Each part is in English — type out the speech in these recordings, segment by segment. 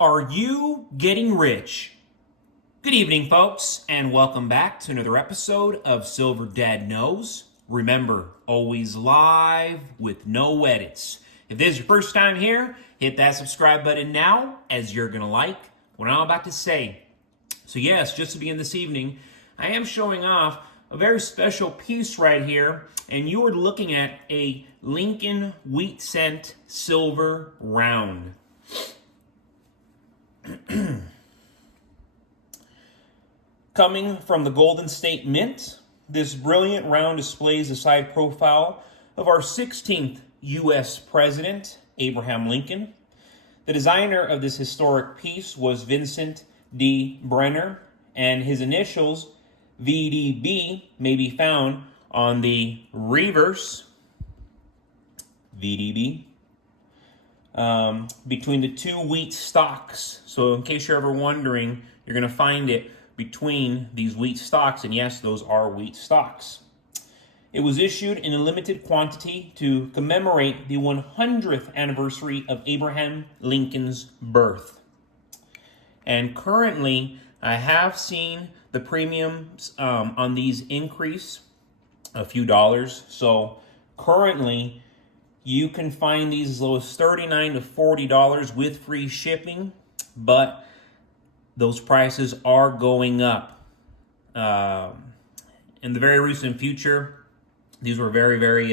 Are you getting rich? Good evening, folks, and welcome back to another episode of Silver Dad Knows. Remember, always live with no edits. If this is your first time here, hit that subscribe button now, as you're going to like what I'm about to say. So yes, just to begin this evening, I am showing off a very special piece right here, and you are looking at a Lincoln wheat cent silver round. Coming from the Golden State Mint, this brilliant round displays the side profile of our 16th U.S. President, Abraham Lincoln. The designer of this historic piece was Vincent D. Brenner, and his initials, VDB, may be found on the reverse, VDB, between the two wheat stalks. So in case you're ever wondering, you're going to find it between these wheat stalks, and yes, those are wheat stalks. It was issued in a limited quantity to commemorate the 100th anniversary of Abraham Lincoln's birth. And currently, I have seen the premiums on these increase a few dollars. So currently, you can find these as low as $39 to $40 with free shipping, but those prices are going up. In the very recent future, these were very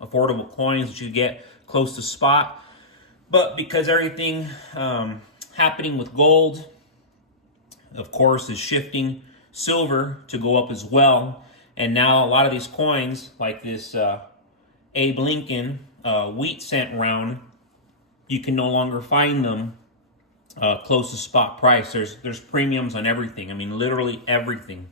affordable coins that you get close to spot. But because everything happening with gold, of course, is shifting silver to go up as well. And now a lot of these coins, like this Abe Lincoln wheat cent round, you can no longer find them close to spot price. There's premiums on everything. I mean, literally everything.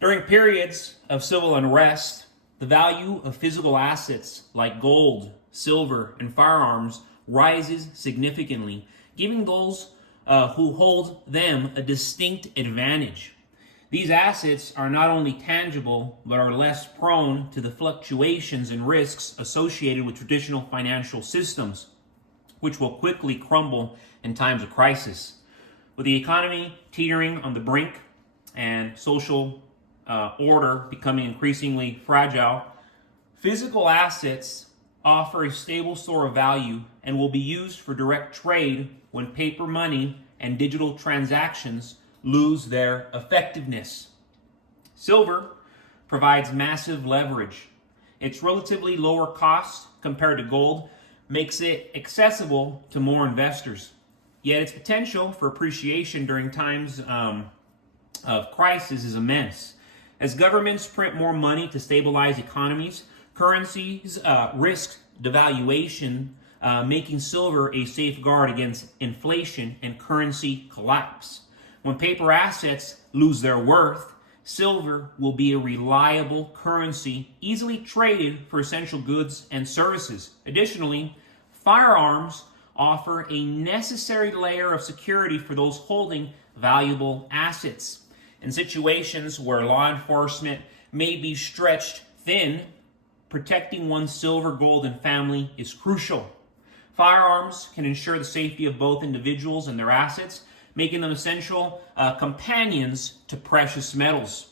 During periods of civil unrest, the value of physical assets like gold, silver, and firearms rises significantly, giving those who hold them a distinct advantage. These assets are not only tangible, but are less prone to the fluctuations and risks associated with traditional financial systems, which will quickly crumble in times of crisis. With the economy teetering on the brink and social order becoming increasingly fragile, physical assets offer a stable store of value and will be used for direct trade when paper money and digital transactions lose their effectiveness. Silver provides massive leverage. Its relatively lower cost compared to gold makes it accessible to more investors. Yet its potential for appreciation during times of crisis is immense. As governments print more money to stabilize economies, currencies risk devaluation, making silver a safeguard against inflation and currency collapse. When paper assets lose their worth, silver will be a reliable currency easily traded for essential goods and services. Additionally, firearms offer a necessary layer of security for those holding valuable assets. In situations where law enforcement may be stretched thin, protecting one's silver, gold, and family is crucial. Firearms can ensure the safety of both individuals and their assets, making them essential companions to precious metals.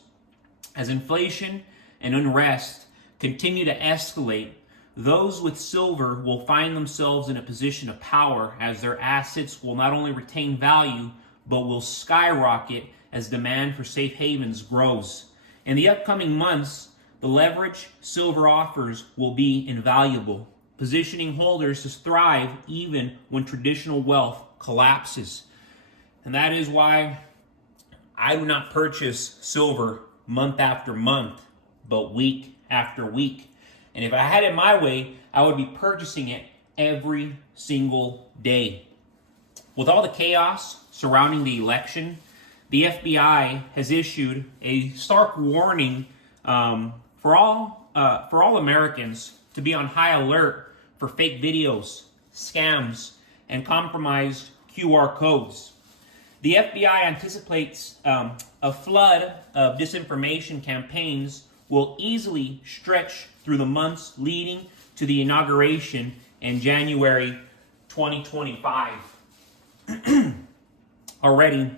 As inflation and unrest continue to escalate, those with silver will find themselves in a position of power, as their assets will not only retain value, but will skyrocket as demand for safe havens grows. In the upcoming months, the leverage silver offers will be invaluable, positioning holders to thrive even when traditional wealth collapses. And that is why I do not purchase silver month after month, but week after week. And if I had it my way, I would be purchasing it every single day. With all the chaos surrounding the election, the FBI has issued a stark warning for all Americans to be on high alert for fake videos, scams, and compromised QR codes. The FBI anticipates a flood of disinformation campaigns will easily stretch through the months leading to the inauguration in January 2025. already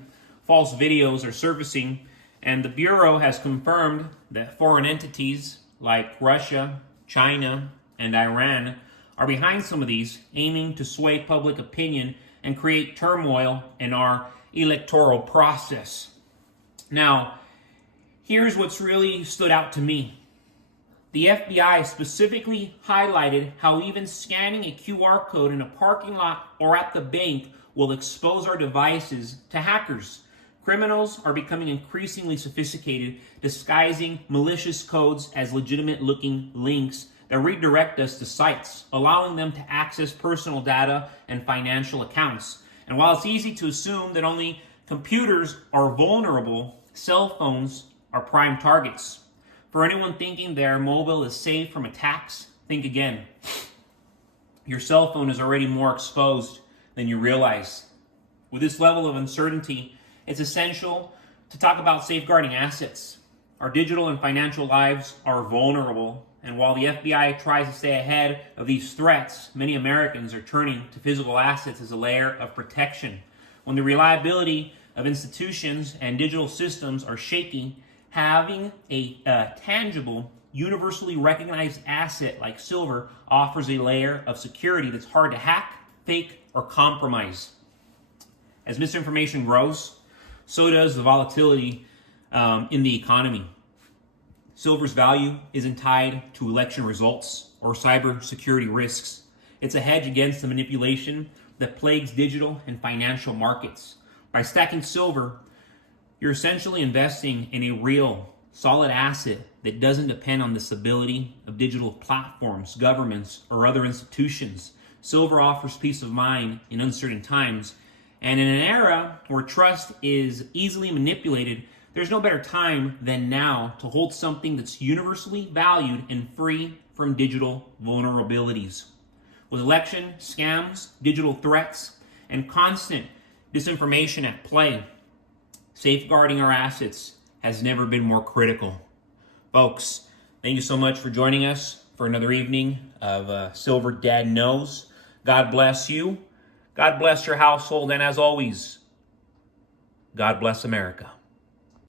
false videos are surfacing, and the Bureau has confirmed that foreign entities like Russia, China, and Iran are behind some of these, aiming to sway public opinion and create turmoil in our electoral process. Now, here's what's really stood out to me. The FBI specifically highlighted how even scanning a QR code in a parking lot or at the bank will expose our devices to hackers. Criminals are becoming increasingly sophisticated, disguising malicious codes as legitimate-looking links that redirect us to sites, allowing them to access personal data and financial accounts. And while it's easy to assume that only computers are vulnerable, cell phones are prime targets. For anyone thinking their mobile is safe from attacks, think again. Your cell phone is already more exposed than you realize. With this level of uncertainty, it's essential to talk about safeguarding assets. Our digital and financial lives are vulnerable, and while the FBI tries to stay ahead of these threats, many Americans are turning to physical assets as a layer of protection. When the reliability of institutions and digital systems are shaky, having a tangible, universally recognized asset like silver offers a layer of security that's hard to hack, fake, or compromise. As misinformation grows, so does the volatility in the economy. Silver's value isn't tied to election results or cybersecurity risks. It's a hedge against the manipulation that plagues digital and financial markets. By stacking silver, you're essentially investing in a real, solid asset that doesn't depend on the stability of digital platforms, governments, or other institutions. Silver offers peace of mind in uncertain times. And in an era where trust is easily manipulated, there's no better time than now to hold something that's universally valued and free from digital vulnerabilities. With election scams, digital threats, and constant disinformation at play, safeguarding our assets has never been more critical. Folks, thank you so much for joining us for another evening of Silver Dad Knows. God bless you. God bless your household, and as always, God bless America.